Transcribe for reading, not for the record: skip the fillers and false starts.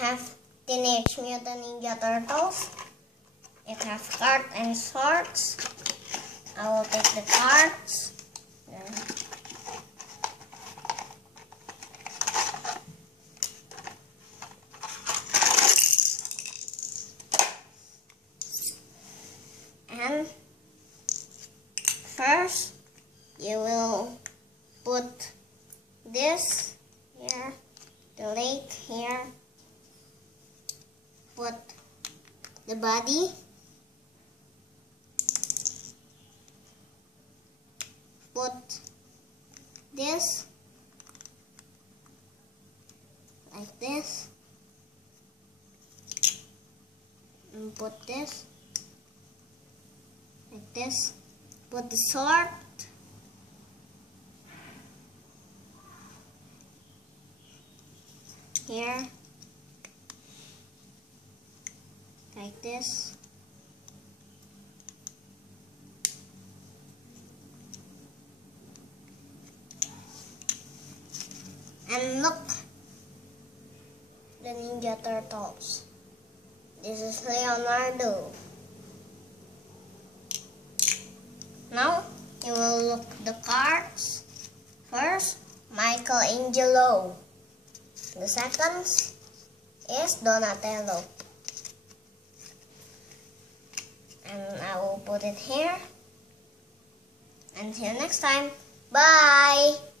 have Teenage Mutant Ninja Turtles. It has cards and swords. I will take the cards. And first, you will put this here, the leg here, put the body, put this like this, and put this like this, put the sword, here like this, and look, the Ninja Turtles. This is Leonardo. Now you will look the cards. First, Michelangelo. The second is Donatello. And I will put it here. Until next time, bye!